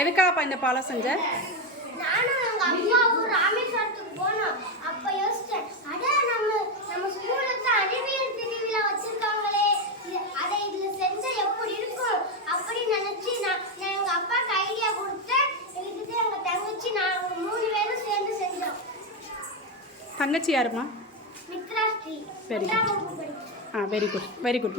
எதுக்காகப்பா இந்த பாலம் செஞ்ச? நானும் எங்க அம்மாவும் ராமேஸ்வரத்துக்கு போனோம். அப்ப யோசிச்சேன், அட நம்ம ஸ்கூலுக்கு அறிவியல் திருவிழா வச்சிருக்காங்களே, அதை இதுல செஞ்சா எப்படி இருக்கும் அப்படின்னு நினைச்சு நான் எங்க அப்பாக்கு ஐடியா கொடுத்தேன். இதுக்கு எங்க தங்கச்சி நாங்க 3 பேரும் சேர்ந்து செஞ்சோம். தங்கச்சி யாருமா? Mitra Sri. Very good. Very good.